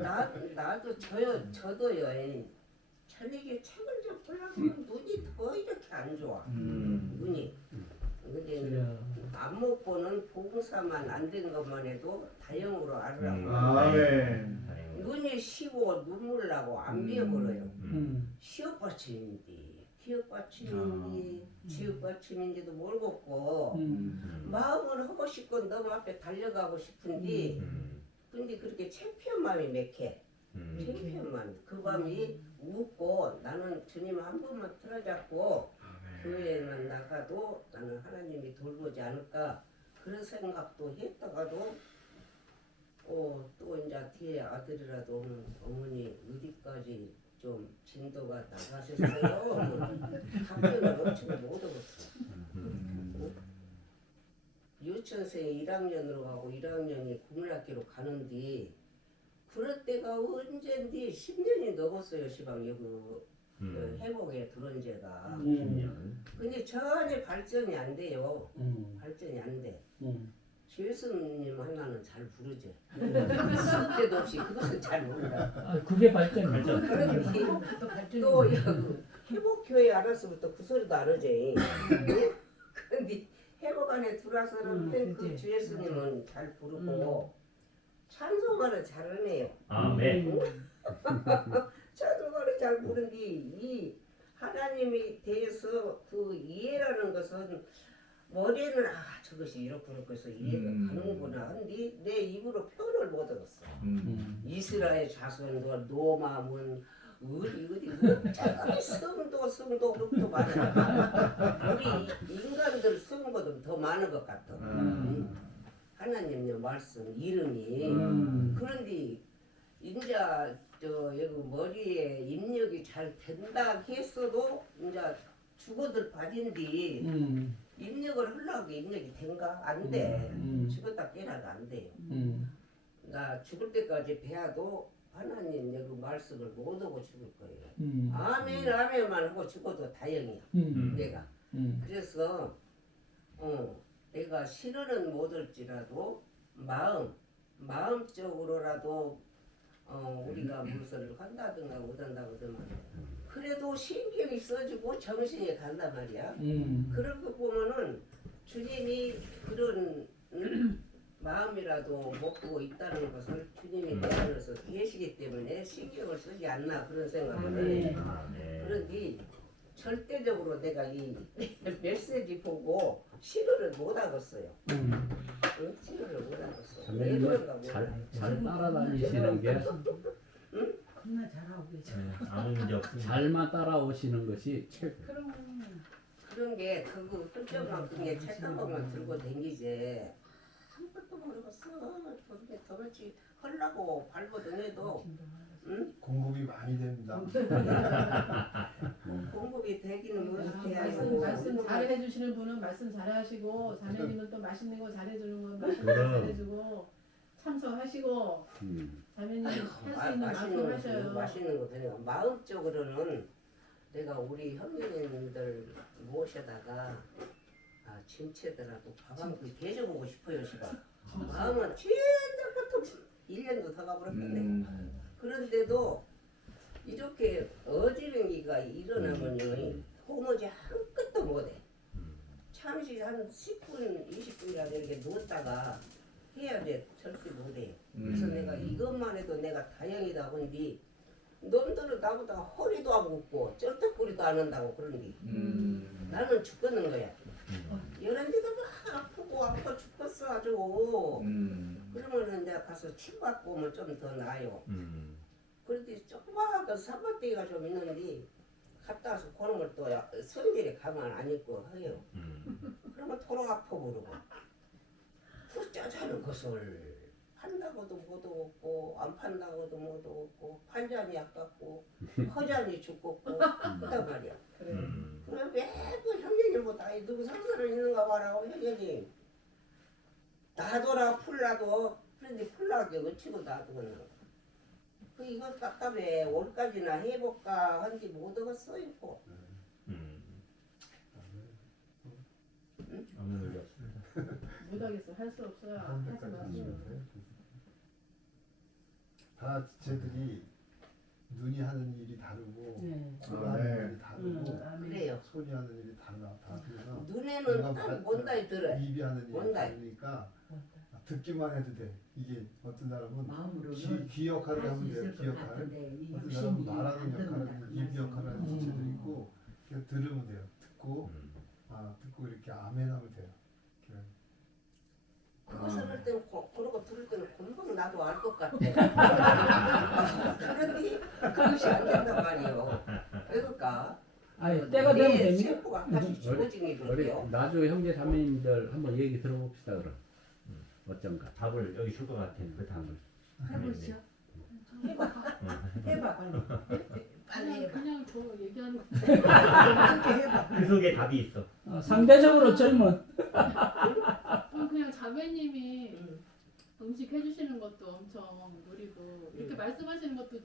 나도 저도요. 저녁에 책을 좀 보려면 눈이 더 이렇게 안 좋아. 눈이. 근데 안 먹고는 봉사만 안 된 것만 해도 다행으로 알으라고. 아멘. 눈이 쉬고 눈물 나고 안 비어버려요. 시옷받침인지 기업받침인지 지읒받침인지도 모르겠고 마음은 하고 싶고 너무 앞에 달려가고 싶은데 근데 그렇게 창피한 마음이 맥해. 창피한 마음. 그 밤이 웃고 나는 주님 한 번만 틀어잡고 교회에만 나가도 나는 하나님이 돌보지 않을까 그런 생각도 했다가도 또 이제 뒤에 아들이라도 오면 어머니 어디까지 좀 진도가 나가셨어요? 답변을 엄청 못 얻었어. 유치원생 1학년으로 가고 1학년이 국민학교로 가는데 그럴 때가 언젠데 10년이 넘었어요. 시방 여기 회복에 들어온 지가. 근데 전혀 발전이 안 돼요. 발전이 안 돼. 예수님 하나는 잘 부르죠. 쓸 때도 없이 그것은 잘 몰라. 그게 발전. 또 회복교회 알았으부터 그 소리도 안 하지. 근데 회복 안에 들어와서는 그 주 예수님은 잘 부르고 찬송가를 잘하네요. 아멘. 찬송가를 잘 부르는데 이 하나님에 대해서 그 이해라는 것은 머리에는 저것이 이렇게 해서 이해가 가는구나 한데 내 입으로 표현을 못 얻었어. 이스라엘 자손도 노마문 어디 성도 그것도 많아. 우리 인간들 성보다 더 많은 것 같아. 하나님의 말씀 이름이 그런데 이제 여기 머리에 입력이 잘 된다 했어도 이제 죽어들 바딘디 입력을 하려고 입력이 된가? 안 돼. 죽었다 깨라도 안 돼요. 나 죽을 때까지 배워도 하나님 여기 말씀을 못 하고 죽을 거예요. 아멘 아멘만 하고 죽어도 다행이야. 내가. 그래서 내가 실현은 못 할지라도 마음적으로라도 우리가 무엇을 한다든가 못한다든가 그래도 신경이 써주고 정신이 간단 말이야. 그런 거 보면은 주님이 그런 마음이라도 먹고 있다는 것을 주님이 내 안에서 계시기 때문에 신경을 쓰지 않나 그런 생각을 해. 그런데 절대적으로 내가 이 메시지 보고 실현을 못 하겠어요. 실현을 못 하겠어. 왜 그런가 몰라. 잘 따라다니시는 게 겁나 잘하고 계셔. 아무 문제 없습니다. 잘만 따라오시는 것이 최고. 그런 게 그거 훌쩍만큼 게 책 한 번만 들고 댕기지 아무것도 모르겠어. 그게 도대체 하려고 발버둥해도 공급이 많이 됩니다. 공급이 되기는 못해야 말씀 잘해주시는 분은 말씀 잘하시고 자매님은 또 맛있는 거 잘해주는 건 맛있는 거 그럼. 잘해주고 참석하시고 자매님 할 수 있는 만큼 하셔요. 맛있는 거 되는 거 마음적으로는 내가 우리 형제님들 모셔다가 진짜더라도 밥 한 그릇 대줘보고 싶어요. 시방 마음은 진짜부터 1년도 더 가버렸겠네. 그런데도 이렇게 어지렁이가 일어나면요 호모지 한 끝도 못해. 잠시 한 10분 20분이라도 이렇게 누웠다가 해야 돼. 절대 못해. 그래서 내가 이것만 해도 내가 다행이다 본디 놈들은 나보다 허리도 안 굽고 쩔뚝거리도 안 한다고 그러니 나는 죽겠는 거야. 이런 데도 막 아프고 아파 죽겠어 아주. 그러면은 이제 가서 침 받고 오면 좀 더 나아요. 그런데 조그마한 산밭대기가 좀 있는데 갔다 와서 그런 걸 또 성질에 가만 안 있고 해요. 그러면 토록 아파 부르고 그 짜자는 것을 판다고도 못 얻고 안 판다고도 못 얻고 판자니 아깝고 허자니 죽겠고 그단 말이야. 그럼 매번 형제님 뭐 다 누구 상사를 있는가 봐라고 형제님 놔둬라 풀라도 그런데 풀라게 어찌고 놔두겠나. 그 이거 답답해. 올까지나 해볼까 한지 못 얻었어 이거. 아무 문제 없습니다. 못하겠어. 할 수 없어요. 하지 마세요. 다 지체들이 눈이 하는 일이 다르고 네. 코가 하는 일이 다르고 아멘. 그래요. 손이 하는 일이 달라. 다 그래서 눈에는 딱 뭔다이 들어. 입이 하는 일이 뭔가. 다르니까 듣기만 해도 돼. 이게 어떤 사람은 마음으로는 귀 역할을 하면 돼요. 할수 귀 있을 것 역할. 같은데 이 어떤 사람은 욕심이 말하는 안 역할을 듭니다. 그 입 역할을 하는 음. 지체들이 있고 그냥 들으면 돼요. 듣고 듣고 이렇게 아멘하면 돼요. 이렇게. 그거 들을 때는 그러고 들을 때는 금방 나도 알 것 같아. 그런데 그것이 안 된단 말이에요. 왜 그럴까? 아니 때가 되면 내 됩니다. 세포가 다시 죽어진 우리 거예요. 나주 형제 자매님들 한번 얘기 들어봅시다 그럼. 어쩐가. 답을 여기 줄 것 같은 그 답을. 해보시죠. 해봐 빨리. 빨리 해봐. 그냥 저 얘기하는 거. 그 속에 답이 있어. 상대적으로 젊은. 그냥 자매님이 응. 음식 해주시는 것도 엄청 누리고 이렇게 말씀하시는 것도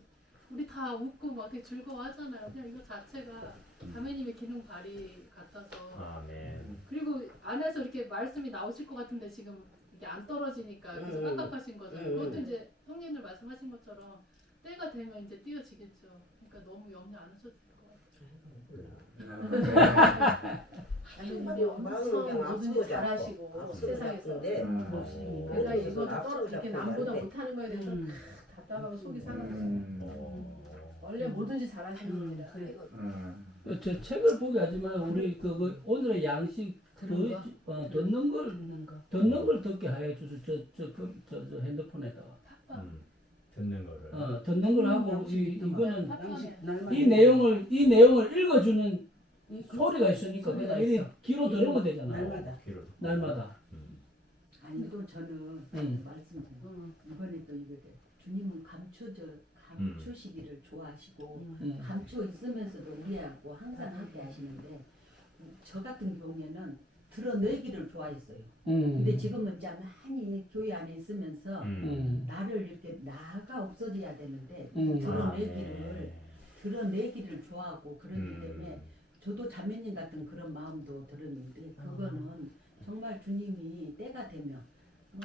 우리 다 웃고 막 되게 즐거워하잖아요. 그냥 이거 자체가 자매님의 기능 발휘 같아서 아멘. 그리고 안에서 이렇게 말씀이 나오실 것 같은데 지금 이게 안 떨어지니까 계속 깝깝하신 거잖아요. 그것도 이제 형님들 말씀하신 것처럼 때가 되면 이제 띄어지겠죠. 그러니까 너무 염려 안 하셔도 될 것 같아요. 자매님이 엄청 뭐든지 잘하시고 세상에서 내가 이거 이렇게 남보다 못하는 거에 대해서 답답하고 속이 상하죠. 원래 뭐든지 잘하시는 분이라. 저 책을 보게 하지만 우리 그 오늘의 양식 듣는 거? 듣는 걸 듣는 거. 듣는 걸 듣게 하여 주소 저 핸드폰에다가 듣는 거를. 듣는 걸 하고 이거는 팝팝에. 이 내용을 읽어주는 소리가 있으니까 그냥 이렇게 귀로 들으면 되잖아요. 귀로. 날마다. 아니 또 저는 말씀드리고 이번에 또 이거를 주님은 감추시기를 좋아하시고 감추어 있으면서도 우리하고 항상 함께 하시는데 저 같은 경우에는 드러내기를 좋아했어요. 근데 지금은 이제 많이 교회 안에 있으면서 나를 이렇게 나가 없어져야 되는데 드러내기를 좋아하고 그러기 때문에 저도 자매님 같은 그런 마음도 들었는데 그거는 정말 주님이 때가 되면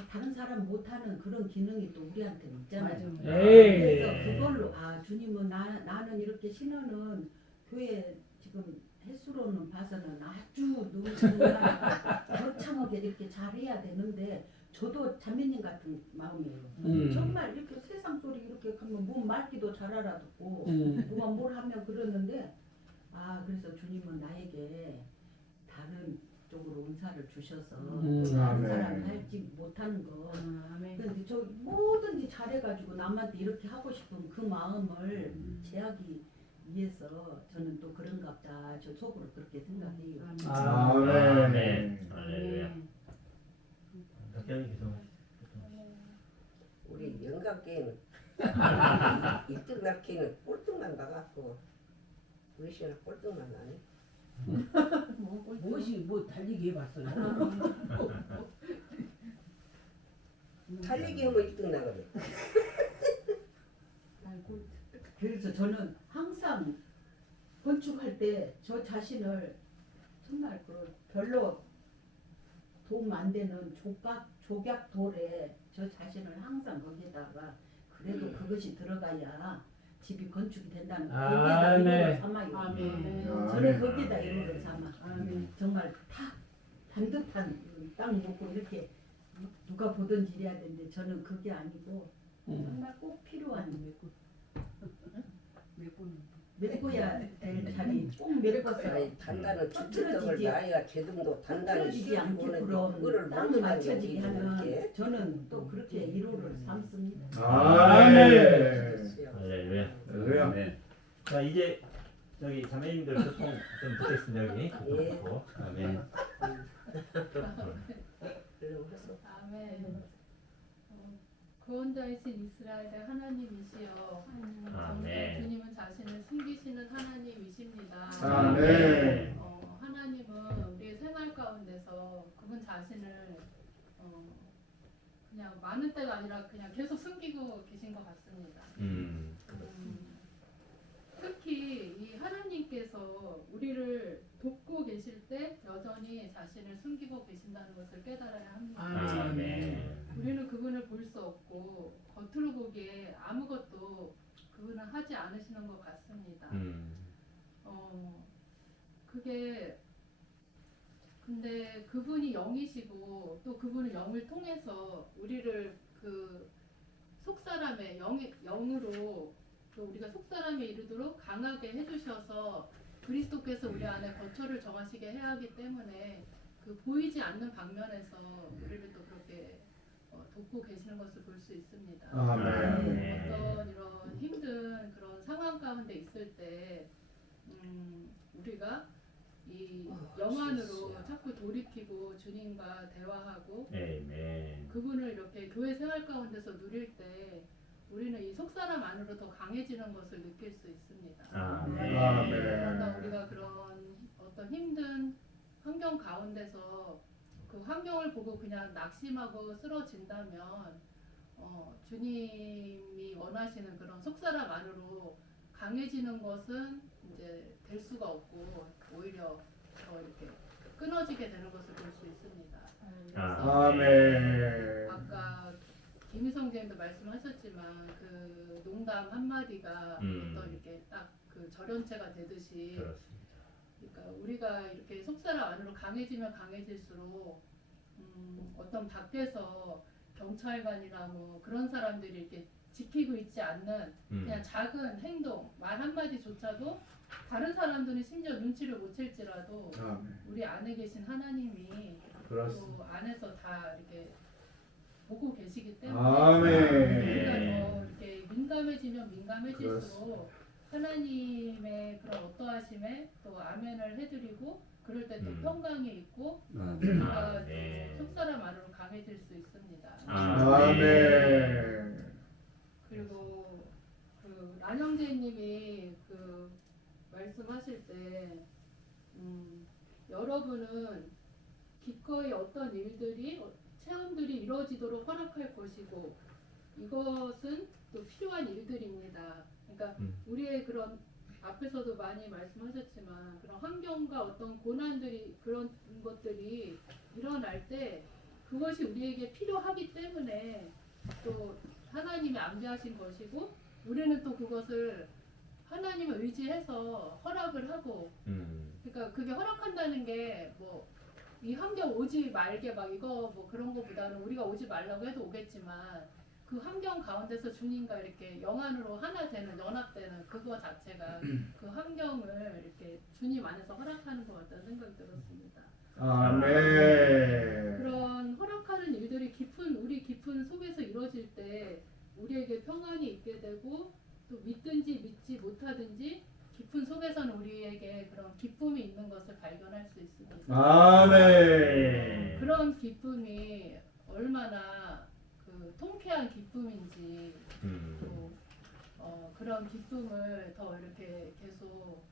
다른 사람 못하는 그런 기능이 또 우리한테는 있잖아요. 그래서 그걸로 주님은 나는 이렇게 신어는 교회 지금 횟수로는 봐서는 아주 누구나 거창하게 이렇게 잘해야 되는데 저도 자매님 같은 마음이에요. 정말 이렇게 세상 소리 이렇게 하면 뭐 말기도 잘 알아듣고 뭐가 뭘 하면 그러는데 그래서 주님은 나에게 다른 쪽으로 은사를 주셔서 다른 사람 할지 못하는 거 근데 저 뭐든지 잘해가지고 남한테 이렇게 하고 싶은 그 마음을 제하기 위해서 저는 또 그런가 보다 저 속으로 그렇게 생각해요. 아멘. 할렐루야. 박경이 계속. 우리 영감 게임 1등 낳기는 꼴등만 나갔고 우리 씨는 꼴등만 나네. 무엇이 뭐 달리기 해봤어요? 달리기 하면 1등 나거든. 그래서 저는 항상 건축할 때 저 자신을 정말 별로 도움 안 되는 조각돌에 저 자신을 항상 거기다가 그래도 그것이 들어가야 집이 건축이 된다는 거기에다 이루를 삼아요. 저는 거기에다 이루를 삼아. 정말 탁 반듯한 땅 먹고 이렇게 누가 보든지 이래야 되는데 저는 그게 아니고 정말 꼭 필요한 메꿔야 될 자리 꼭 메꿔서 단단한 주택덕을 나이가 제등도 단단히 틀어지지 않게 그거를 그런 땅 먼저 맞춰지게 하는 이렇게. 저는 또 그렇게 이루를 삼습니다. 할렐루야. 자 이제 저기 자매님들 소통 좀 듣겠습니다 여기. 예. 아멘. 아멘. 구원자이신 이스라엘의 하나님이시여 아멘. 주님은 자신을 숨기시는 하나님이십니다. 아멘. 하나님은 우리의 생활 가운데서 그분 자신을 그냥 많은 때가 아니라 그냥 계속 숨기고 계신 것 같습니다. 특히 이 하나님께서 우리를 돕고 계실 때 여전히 자신을 숨기고 계신다는 것을 깨달아야 합니다. 아멘. 우리는 그분을 볼 수 없고 겉으로 보기에 아무것도 그분은 하지 않으시는 것 같습니다. 그게 근데 그분이 영이시고 또 그분은 영을 통해서 우리를 그 속사람의 영으로 또 우리가 속사람에 이르도록 강하게 해주셔서 그리스도께서 우리 안에 거처를 정하시게 해야 하기 때문에 그 보이지 않는 방면에서 우리를 또 그렇게 돕고 계시는 것을 볼 수 있습니다. 아멘. 어떤 이런 힘든 그런 상황 가운데 있을 때 우리가 이 영 안으로 자꾸 돌이키고 주님과 대화하고 아멘. 그분을 이렇게 교회 생활 가운데서 누릴 때 우리는 이 속사람 안으로 더 강해지는 것을 느낄 수 있습니다. 그러나 우리가 그런 어떤 힘든 환경 가운데서 그 환경을 보고 그냥 낙심하고 쓰러진다면 주님이 원하시는 그런 속사람 안으로 강해지는 것은 이제 될 수가 없고 오히려 더 이렇게 끊어지게 되는 것을 볼 수 있습니다. 그래서 아멘. 아까 김희성 선생님도 말씀하셨지만 그 농담 한 마디가 어떤 이렇게 딱 그 절연체가 되듯이 그렇습니다. 그러니까 우리가 이렇게 속사람 안으로 강해지면 강해질수록 어떤 밖에서 경찰관이나 뭐 그런 사람들이 이렇게 지키고 있지 않는 그냥 작은 행동, 말 한마디조차도 다른 사람들은 심지어 눈치를 못 챌지라도 우리 안에 계신 하나님이 또 안에서 다 이렇게 보고 계시기 때문에 우리가 더 이렇게 민감해지면 민감해질수록 하나님의 그런 어떠하심에 또 아멘을 해드리고 그럴 때 또 평강이 있고 우리가 속사람 안으로 강해질 수 있습니다. 아멘. 그리고 그 란형제님이 그 말씀하실 때 여러분은 기꺼이 어떤 일들이 체험들이 이루어지도록 허락할 것이고 이것은 또 필요한 일들입니다. 그러니까 우리의 그런 앞에서도 많이 말씀하셨지만 그런 환경과 어떤 고난들이 그런 것들이 일어날 때 그것이 우리에게 필요하기 때문에 또 하나님이 안배하신 것이고 우리는 또 그것을 하나님을 의지해서 허락을 하고 그러니까 그게 허락한다는 게 뭐 이 환경 오지 말게 막 이거 뭐 그런 거보다는 우리가 오지 말라고 해도 오겠지만 그 환경 가운데서 주님과 이렇게 영안으로 하나 되는 연합되는 그거 자체가 그 환경을 이렇게 주님 안에서 허락하는 것 같다는 생각이 들었습니다. 아멘. 그런 허락하는 일들이 우리 깊은 속에서 이루어질 때 우리에게 평안이 있게 되고 또 믿든지 믿지 못하든지 깊은 속에서는 우리에게 그런 기쁨이 있는 것을 발견할 수 있습니다. 아멘. 그런 기쁨이 얼마나 그 통쾌한 기쁨인지 또 그런 기쁨을 더 이렇게 계속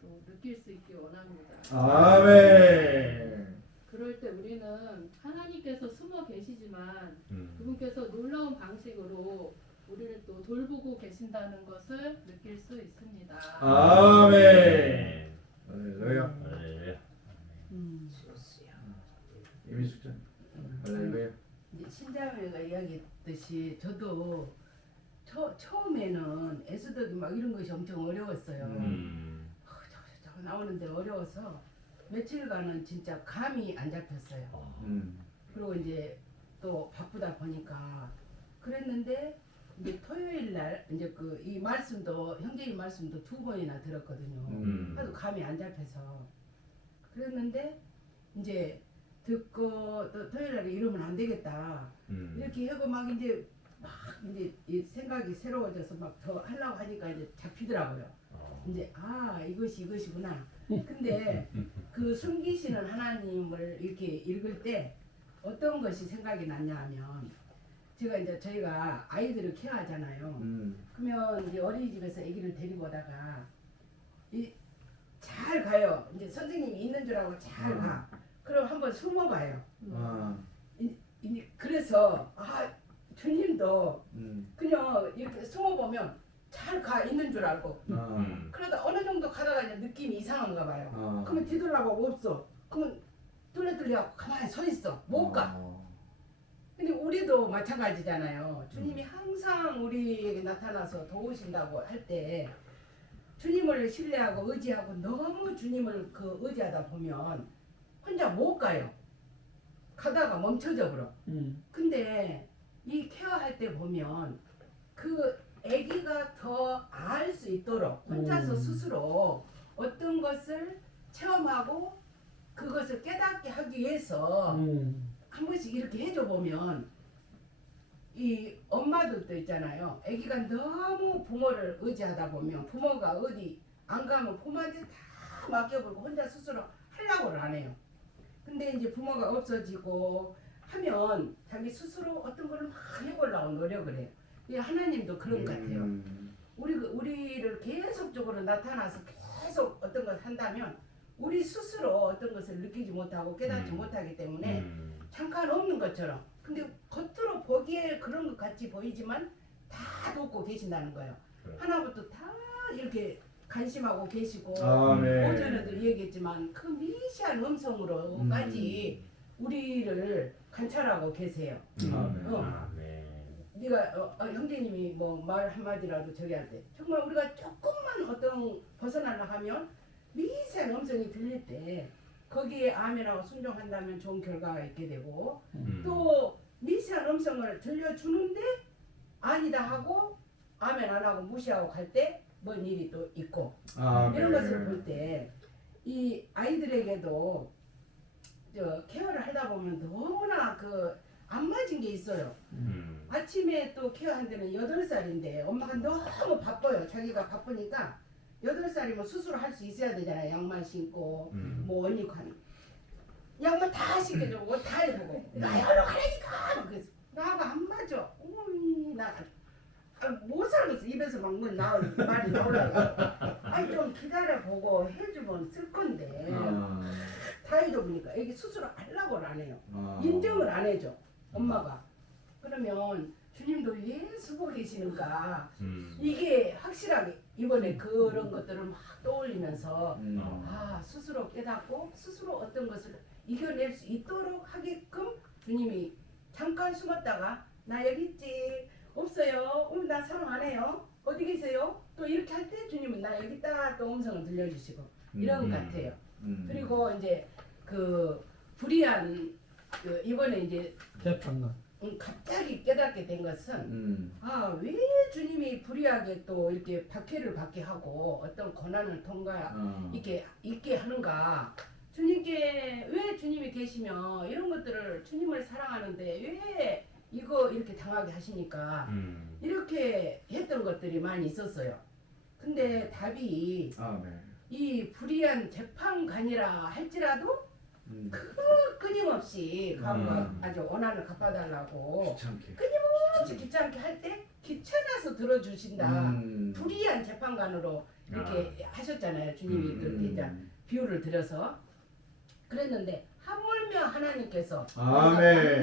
또 느낄 수 있길 원합니다. 아멘. 그럴 때 우리는 하나님께서 숨어 계시지만 그분께서 놀라운 방식으로 우리를 또 돌보고 계신다는 것을 느낄 수 있습니다. 아멘. 할렐루야. 할렐루야. 실수야. 이민숙장. 할렐루야. 이제 신자매가 이야기했듯이 저도 처음에는 에스더기 막 이런 것이 엄청 어려웠어요. 저거 나오는데 어려워서 며칠간은 진짜 감이 안 잡혔어요. 그리고 이제 또 바쁘다 보니까 그랬는데 이제 토요일 날 이제 그 이 말씀도 형제님 말씀도 2번이나 들었거든요. 하도 감이 안 잡혀서 그랬는데 이제 듣고 또 토요일 날에 이러면 안 되겠다 이렇게 하고 막 이제 이 생각이 새로워져서 막 더 하려고 하니까 이제 잡히더라고요. 이제 이것이구나. 근데 그 숨기시는 하나님을 이렇게 읽을 때 어떤 것이 생각이 났냐면 제가 이제 저희가 아이들을 케어하잖아요. 그러면 이제 어린이집에서 아기를 데리고 오다가 잘 가요. 이제 선생님이 있는 줄 알고 잘 가. 그럼 한번 숨어봐요. 그래서 주님도 그냥 이렇게 숨어보면 잘 가 있는 줄 알고 그러다 어느 정도 가다가 이제 느낌이 이상한가 봐요. 그러면 뒤돌아보고 없어. 그러면 뚫레뚫레하고 가만히 서 있어. 못 가. 근데 우리도 마찬가지잖아요. 주님이 항상 우리에게 나타나서 도우신다고 할 때 주님을 신뢰하고 의지하고 너무 주님을 그 의지하다 보면 혼자 못 가요. 가다가 멈춰져 버려. 근데 이 케어할 때 보면 그 아기가 더 알 수 있도록 혼자서 스스로 어떤 것을 체험하고 그것을 깨닫게 하기 위해서 한 번씩 이렇게 해줘 보면 이 엄마들도 있잖아요. 아기가 너무 부모를 의지하다 보면 부모가 어디 안 가면 부모한테 다 맡겨버리고 혼자 스스로 하려고를 안 해요. 근데 이제 부모가 없어지고 하면 자기 스스로 어떤 거를 막 해보려고 노력을 해요. 이 하나님도 그런 것 같아요. 우리를 계속적으로 나타나서 계속 어떤 것을 한다면 우리 스스로 어떤 것을 느끼지 못하고 깨닫지 못하기 때문에 잠깐 없는 것처럼 근데 겉으로 보기에 그런 것 같이 보이지만 다 돕고 계신다는 거예요. 하나부터 다 이렇게 관심하고 계시고 오전에도 얘기했지만 그 미시한 음성으로까지 우리를 관찰하고 계세요. 네가 형제님이 뭐 말 한마디라도 저기 할 때 정말 우리가 조금만 어떤 벗어나려 하면 미세한 음성이 들릴 때 거기에 아멘하고 순종한다면 좋은 결과가 있게 되고 또 미세한 음성을 들려주는데 아니다 하고 아멘 안 하고 무시하고 갈 때 뭔 일이 또 있고 이런 것을 볼 때 이 아이들에게도 케어를 하다 보면 너무나 그 안 맞은 게 있어요. 아침에 또 케어한 데는 8살인데 엄마가 너무 바빠요. 자기가 바쁘니까 8살이면 스스로 할 수 있어야 되잖아요. 양말 신고 뭐 언니 관 양말 다 신겨주고 옷 다 해보고 나 얼른 가라니까 그래서 나가 안 맞아. 못 살겠어. 입에서 막 말이 나오려고. 아니 좀 기다려보고 해주면 쓸 건데 다 해줘보니까 애기 스스로 하려고는 안 해요. 인정을 안 해줘 엄마가. 그러면 주님도 예수 보고 계시니까 이게 확실하게 이번에 그런 것들을 막 떠올리면서 아 스스로 깨닫고 스스로 어떤 것을 이겨낼 수 있도록 하게끔 주님이 잠깐 숨었다가 나 여기 있지 없어요 나 사랑 안 해요 어디 계세요 또 이렇게 할 때 주님은 나 여기 있다 또 음성을 들려주시고 이런 것 같아요. 그리고 이제 그 불의한 그 이번에 이제 재판관 갑자기 깨닫게 된 것은 아 왜 주님이 불의하게 또 이렇게 박해를 받게 하고 어떤 고난을 통과 이렇게 있게 하는가. 주님께 왜 주님이 계시며 이런 것들을 주님을 사랑하는데 왜 이거 이렇게 당하게 하시니까 이렇게 했던 것들이 많이 있었어요. 근데 답이 이 불의한 재판관이라 할지라도 끊임없이 아주 원한을 갚아달라고 끊임없이 귀찮게 할 때 귀찮아서 들어주신다. 불의한 재판관으로 이렇게 하셨잖아요. 주님이 그렇게 이제 비유를 들여서 그랬는데 하물며 하나님께서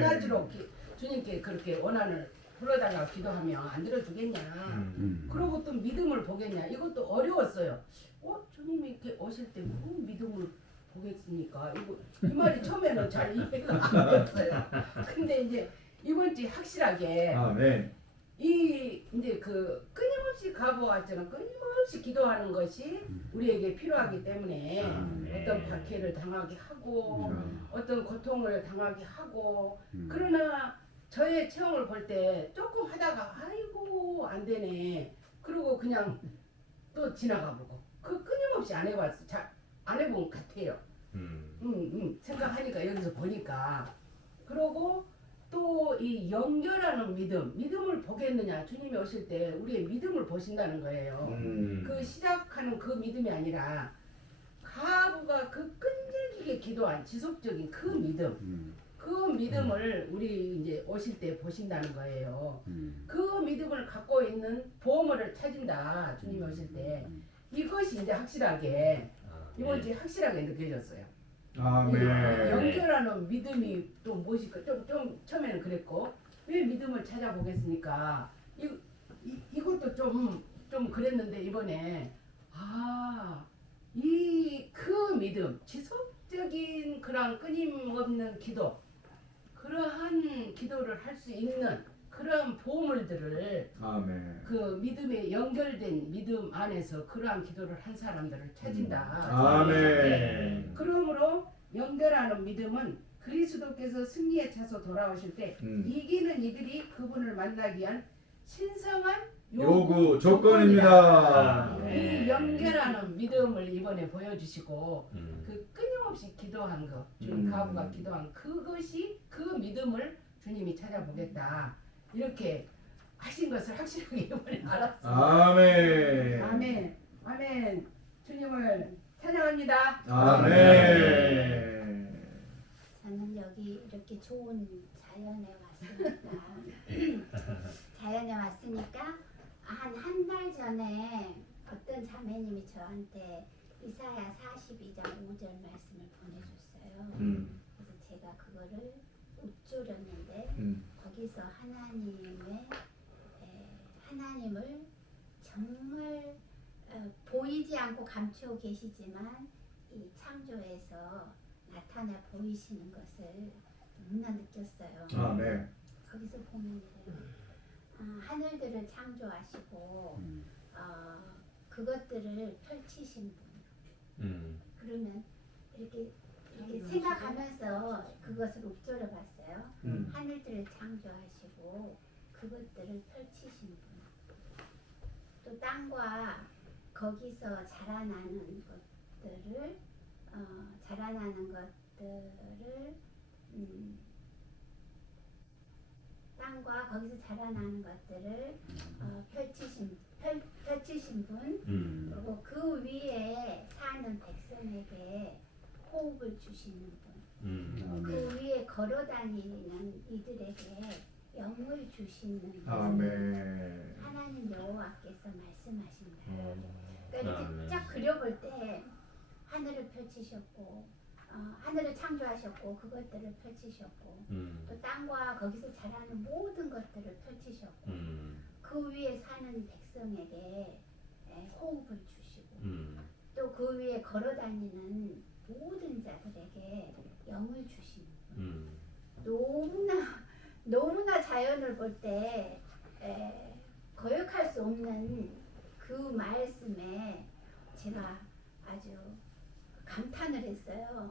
한가지로 주님께 그렇게 원한을 불러달라고 기도하면 안 들어주겠냐. 그러고 또 믿음을 보겠냐. 이것도 어려웠어요. 주님이 이렇게 오실 때 믿음을 보겠습니까? 이 말이 처음에는 잘 이해가 안 됐어요. 근데 이제 이번 주에 확실하게 이제 그 끊임없이 가보았잖아. 끊임없이 기도하는 것이 우리에게 필요하기 때문에 어떤 박해를 당하게 하고 어떤 고통을 당하게 하고 그러나 저의 체험을 볼 때 조금 하다가 아이고 안 되네. 그리고 그냥 또 지나가 보고 그 끊임없이 안 해봤어. 잘 안 해본 것 같아요. 생각하니까 여기서 보니까 그러고 또 이 연결하는 믿음을 보겠느냐. 주님이 오실 때 우리의 믿음을 보신다는 거예요. 그 시작하는 그 믿음이 아니라 가부가 그 끈질기게 기도한 지속적인 그 믿음 그 믿음을 우리 이제 오실 때 보신다는 거예요. 그 믿음을 갖고 있는 보호물을 찾은다. 주님이 오실 때 이것이 이제 확실하게 이번 주에 확실하게 느껴졌어요. 연결하는 믿음이 또 무엇일까? 좀 처음에는 그랬고 왜 믿음을 찾아보겠습니까? 이것도 좀 그랬는데 이번에 이 그 믿음 지속적인 그런 끊임없는 기도 그 그러한 기도를 할 수 있는 그런 보물들을 아멘. 그 믿음에 연결된 믿음 안에서 그러한 기도를 한 사람들을 찾은다. 아멘. 그러므로 연결하는 믿음은 그리스도께서 승리의 차서 돌아오실 때 이기는 이들이 그분을 만나기 위한 신성한 요구 조건입니다. 이 연결하는 믿음을 이번에 보여주시고 그 끊임없이 기도한 것, 주님 가부가 기도한 그것이 그 믿음을 주님이 찾아보겠다 이렇게 하신 것을 확실하게 이번에 알았습니다. 아멘. 아멘, 아멘. 주님을 찬양합니다. 아멘. 저는 여기 이렇게 좋은 자연에 왔으니까 자연에 왔으니까 한 달 전에 어떤 자매님이 저한테 이사야 42장 5절 말씀을 보내줬어요. 그래서 제가 그거를 읊조렸는데 거기서 하나님을 정말 보이지 않고 감추어 계시지만 이 창조에서 나타나 보이시는 것을 너무나 느꼈어요. 아멘. 거기서 보면 하늘들을 창조하시고 그것들을 펼치신 분. 그러면 이렇게 생각하면서 그것을 읊조려 봤어요. 하늘들을 창조하시고 그것들을 펼치신 분. 또 땅과 거기서 자라나는 것들을 땅과 거기서 자라나는 것들을 펼치신 분, 그리고 그 위에 사는 백성에게 호흡을 주시는 분, 그 위에 걸어다니는 이들에게 영을 주시는 분, 아멘. 하나님 여호와께서 말씀하신다. 그러니까 이렇게 쫙 그려볼 때 하늘을 펼치셨고 하늘을 창조하셨고 그것들을 펼치셨고 또 땅과 거기서 자라는 모든 것들을 펼치셨고 그 위에 사는 백성에게 호흡을 주시고 또 그 위에 걸어다니는 모든 자들에게 영을 주시는 너무나 자연을 볼 때 거역할 수 없는 그 말씀에 제가 아주 감탄을 했어요.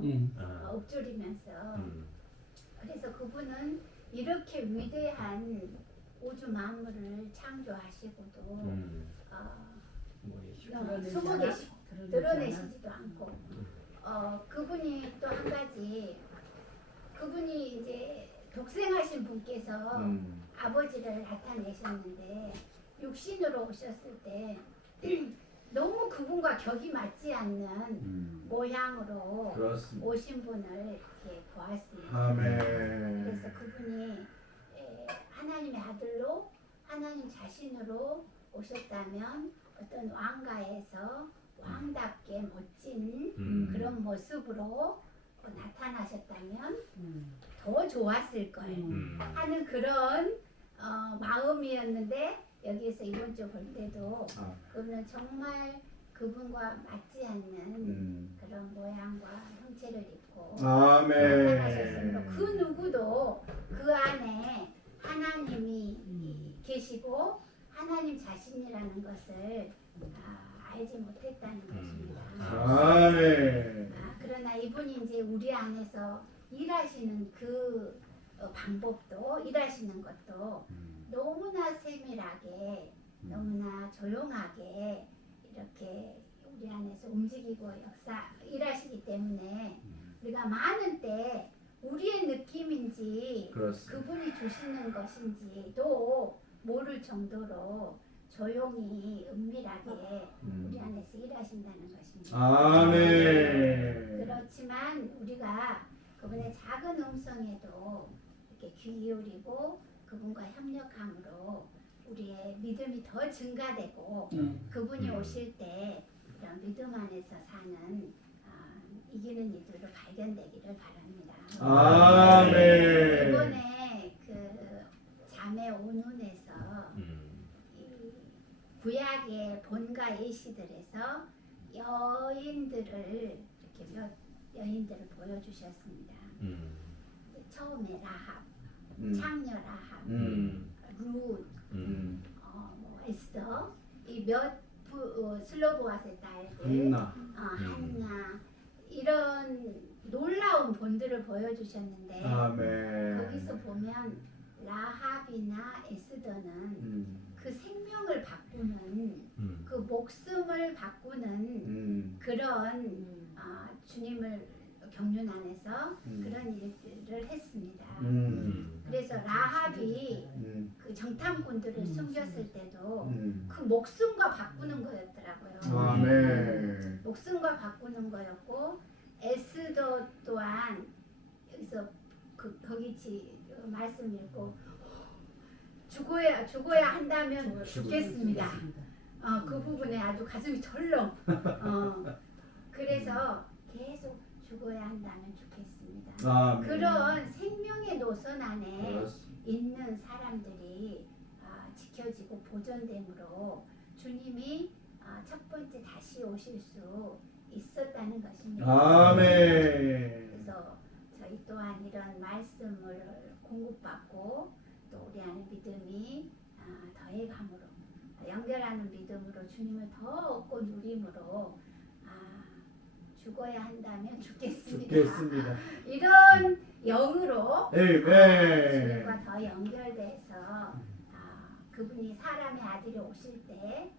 읊조리면서. 그래서 그분은 이렇게 위대한 우주 만물을 창조하시고도 드러내시지도 않고 그분이 또 한 가지 그분이 이제 독생하신 분께서 아버지를 나타내셨는데 육신으로 오셨을 때 너무 그분과 격이 맞지 않는 모양으로 그렇습니다. 오신 분을 이렇게 보았습니다. 아멘. 그래서 그분이 하나님의 아들로 하나님 자신으로 오셨다면 어떤 왕가에서 왕답게 멋진 그런 모습으로 나타나셨다면 더 좋았을 거예요 하는 그런 마음이었는데 여기에서 이번 주 볼 때도 그분은 정말 그분과 맞지 않는 그런 모양과 형체를 입고 나타나셨으므로 아멘. 그 누구도 그 안에 하나님이 계시고 하나님 자신이라는 것을 알지 못했다는 것입니다. 아멘. 그러나 이분이 이제 우리 안에서 일하시는 그 방법도 일하시는 것도 너무나 세밀하게 너무나 조용하게 이렇게 우리 안에서 움직이고 일하시기 때문에 우리가 많은 때 우리의 느낌인지 그렇습니다. 그분이 주시는 것인지도 모를 정도로 조용히 은밀하게 우리 안에서 일하신다는 것입니다. 아멘. 그렇지만 우리가 그분의 작은 음성에도 이렇게 귀 기울이고 그분과 협력함으로 우리의 믿음이 더 증가되고 그분이 오실 때 이런 믿음 안에서 사는 이기는 이들로 발견되기를 바랍니다. 아멘. 이번에 그 자매 오눈에서 이 구약의 본가 예시들에서 여인들을 이렇게 몇 여인들을 보여주셨습니다. 처음에 라합, 음. 창녀 라합, 음. 룻, 음. 뭐 에스더 이 몇 슬로보아스의 딸들, 한나. 한나 이런 놀라운 본들을 보여주셨는데 아멘. 거기서 보면 라합이나 에스더는 음. 그 생명을 바꾸는 음. 그 목숨을 바꾸는 음. 그런 주님을 경륜 안에서 음. 그런 일들을 했습니다. 음. 그래서 라합이 음. 그 정탐꾼들을 숨겼을 때도 음. 그 목숨과 바꾸는 거였더라고요. 아멘. 목숨과 바꾸는 거였고 에스더 또한 여기서 거기 말씀 읽고 죽어야 한다면 죽겠습니다. 그 부분에 아주 가슴이 철렁. 그래서 계속 죽어야 한다면 죽겠습니다. 아멘. 그런 생명의 노선 안에 그렇습니다. 있는 사람들이 지켜지고 보존됨으로 주님이 첫 번째 다시 오실 수 있었다는 것입니다. 아멘. 그래서 저희 또한 이런 말씀을 공급받고 또 우리 안에 믿음이 더해감으로 연결하는 믿음으로 주님을 더 얻고 누림으로 죽어야 한다면 죽겠습니다. 죽겠습니다. 이런 영으로 아멘. 주님과 더 연결돼서 그분이 사람의 아들이 오실 때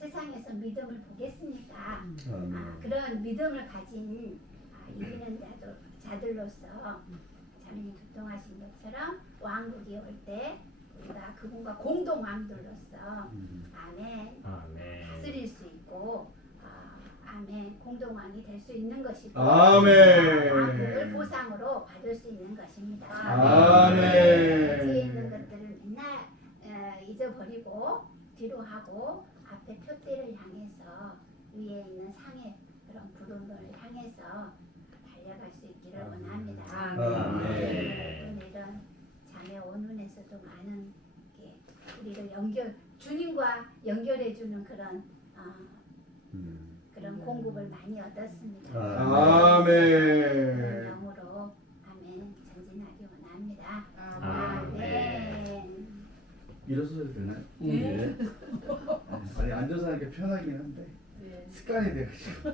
세상에서 믿음을 보겠습니까? 그런 믿음을 가진 이기는 자들로서 자매님 교통하신 것처럼 왕국이 올 때 우리가 그분과 공동 왕들로서 아멘 다스릴 수 있고 아멘 공동왕이 될 수 있는 것이고 아멘. 왕국을 보상으로 받을 수 있는 것입니다. 아멘. 뒤에 있는 것들을 맨날 잊어버리고 뒤로 하고 앞에 표대를 향해서 위에 있는 상의 그런 구름을 향해서 달려갈 수 있기를 원합니다. 아멘. 이런 자매 온문에서도 많은 게 우리를 주님과 연결해주는 그런 그런 공급을 많이 얻었습니다. 아멘. 영으로 아멘 전진하기 원합니다. 아멘. 일어서도 되나요? 네. 아니 앉아서 하니까 편하긴 한데 네. 습관이 돼가지고.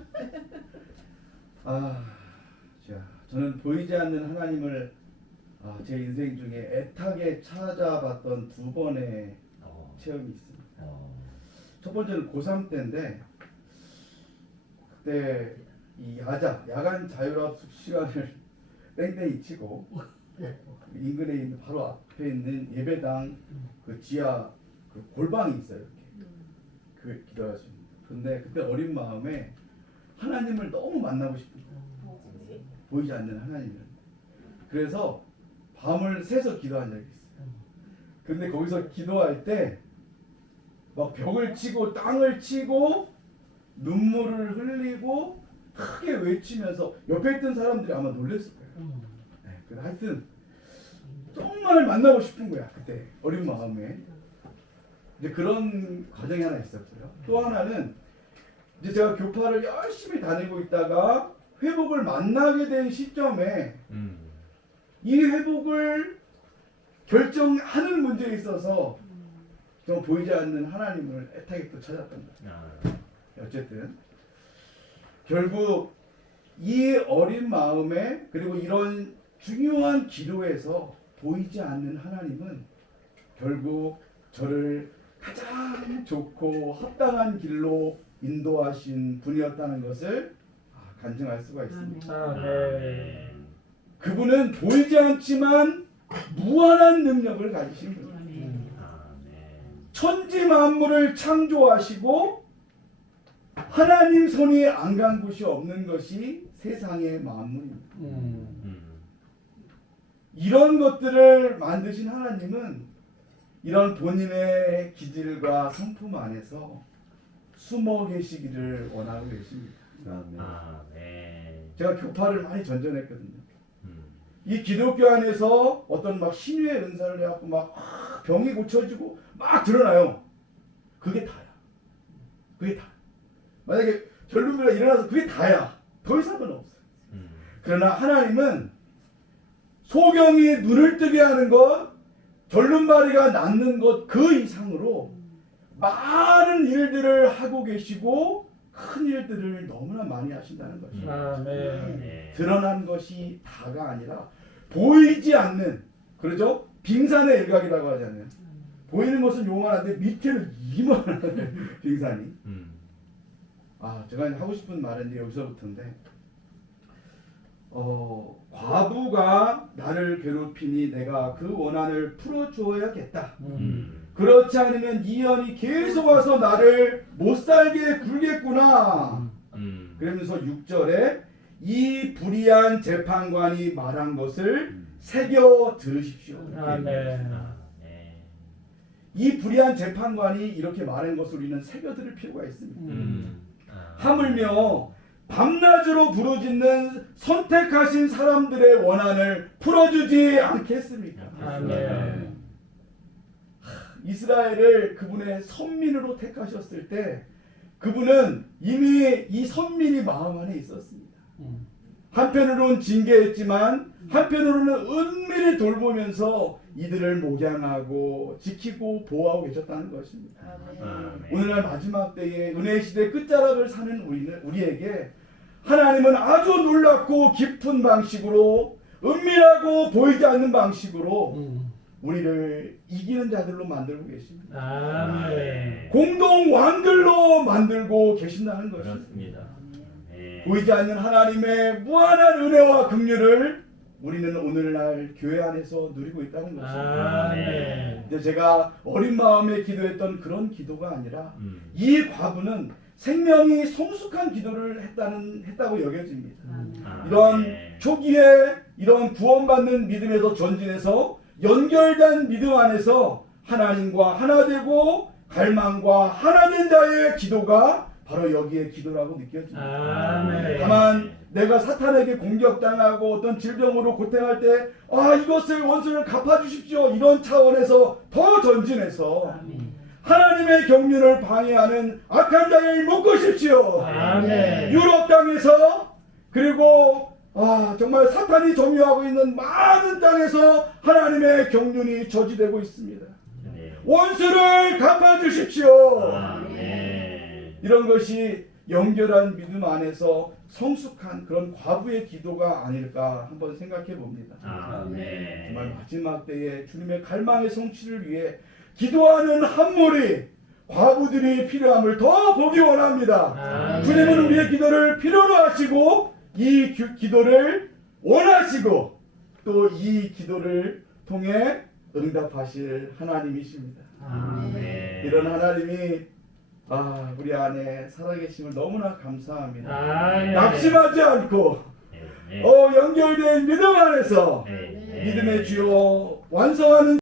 자, 저는 보이지 않는 하나님을 제 인생 중에 애타게 찾아봤던 2번의 체험이 있습니다. 첫 번째는 고3 때인데 그때 이 야간 자율학습 시간을 땡땡이 치고 인근에 있는 바로 앞에 있는 예배당 그 지하 그 골방이 있어요. 이렇게 그 기도할 수 있는. 근데 그때 어린 마음에 하나님을 너무 만나고 싶은 거예요. 보이지 않는 하나님을. 그래서 밤을 새서 기도한 적이 있어요. 근데 거기서 기도할 때 막 벽을 치고 땅을 치고 눈물을 흘리고 크게 외치면서 옆에 있던 사람들이 아마 놀랬을 거예요. 네, 근데 하여튼 정말 만나고 싶은 거야 그때 어린 마음에. 이제 그런 과정이 하나 있었고요. 또 하나는 이제 제가 교파를 열심히 다니고 있다가 회복을 만나게 된 시점에 이 회복을 결정하는 문제에 있어서 좀 보이지 않는 하나님을 애타게 또 찾았던 거예요. 어쨌든 결국 이 어린 마음에 그리고 이런 중요한 기도에서 보이지 않는 하나님은 결국 저를 가장 좋고 합당한 길로 인도하신 분이었다는 것을 간증할 수가 있습니다. 그분은 보이지 않지만 무한한 능력을 가지신 분이에요. 천지 만물을 창조하시고 하나님 손이 안 간 곳이 없는 것이 세상의 만물입니다. 이런 것들을 만드신 하나님은 이런 본인의 기질과 성품 안에서 숨어 계시기를 원하고 계십니다. 제가 교파를 많이 전전했거든요. 이 기독교 안에서 어떤 막 신유의 은사를 해갖고 막 병이 고쳐지고 막 드러나요. 그게 다야. 그게 다. 만약에 결론부가 일어나서 그게 다야. 더 이상은 없어요. 그러나 하나님은 소경이 눈을 뜨게 하는 것, 절름발이가 낫는 것 그 이상으로 많은 일들을 하고 계시고 큰 일들을 너무나 많이 하신다는 것이죠. 아멘. 드러난 것이 다가 아니라 보이지 않는, 그러죠? 빙산의 일각이라고 하잖아요. 보이는 것은 요만한데 밑에는 이만한 빙산이. 제가 하고 싶은 말은 이제 여기서부터인데, 과부가 나를 괴롭히니 내가 그 원한을 풀어주어야겠다. 그렇지 않으면 이 연이 계속 와서 나를 못살게 굴겠구나. 그러면서 6절에 이 불의한 재판관이 말한 것을 새겨 들으십시오. 아멘. 이 불의한 재판관이 이렇게 말한 것을 우리는 새겨 들을 필요가 있습니다. 하물며 밤낮으로 부르짖는 선택하신 사람들의 원한을 풀어주지 않겠습니까? 아멘. 이스라엘을 그분의 선민으로 택하셨을 때 그분은 이미 이 선민이 마음 안에 있었습니다. 한편으로는 징계했지만 한편으로는 은밀히 돌보면서 이들을 목양하고 지키고 보호하고 계셨다는 것입니다. 오늘날 마지막 때에 은혜의 시대 끝자락을 사는 우리에게 하나님은 아주 놀랍고 깊은 방식으로 은밀하고 보이지 않는 방식으로 우리를 이기는 자들로 만들고 계십니다. 아멘. 공동 왕들로 만들고 계신다는 것입니다. 그렇습니다. 보이지 않는 하나님의 무한한 은혜와 긍휼을 우리는 오늘날 교회 안에서 누리고 있다는 것입니다. 아멘. 이제 제가 어린 마음에 기도했던 그런 기도가 아니라 이 과부는 생명이 성숙한 기도를 했다고 여겨집니다. 이런 초기에 이런 구원받는 믿음에서 전진해서 연결된 믿음 안에서 하나님과 하나 되고 갈망과 하나 된 자의 기도가 바로 여기에 기도라고 느껴집니다. 아멘. 다만 내가 사탄에게 공격당하고 어떤 질병으로 고통할 때 이것을 원수를 갚아주십시오 이런 차원에서 더 전진해서 하나님의 경륜을 방해하는 악한 자를 묶으십시오. 아멘. 유럽 땅에서 그리고 정말 사탄이 점유하고 있는 많은 땅에서 하나님의 경륜이 저지되고 있습니다. 원수를 갚아주십시오. 이런 것이 연결한 믿음 안에서 성숙한 그런 과부의 기도가 아닐까 한번 생각해 봅니다. 정말 마지막 때에 주님의 갈망의 성취를 위해 기도하는 한 무리 과부들이 필요함을 더 보기 원합니다. 주님은 우리의 기도를 필요로 하시고 이 기도를 원하시고 또 이 기도를 통해 응답하실 하나님이십니다. 이런 하나님이 우리 안에 살아계심을 너무나 감사합니다. 낙심하지 않고 연결된 믿음 안에서 믿음의 주요 완성하는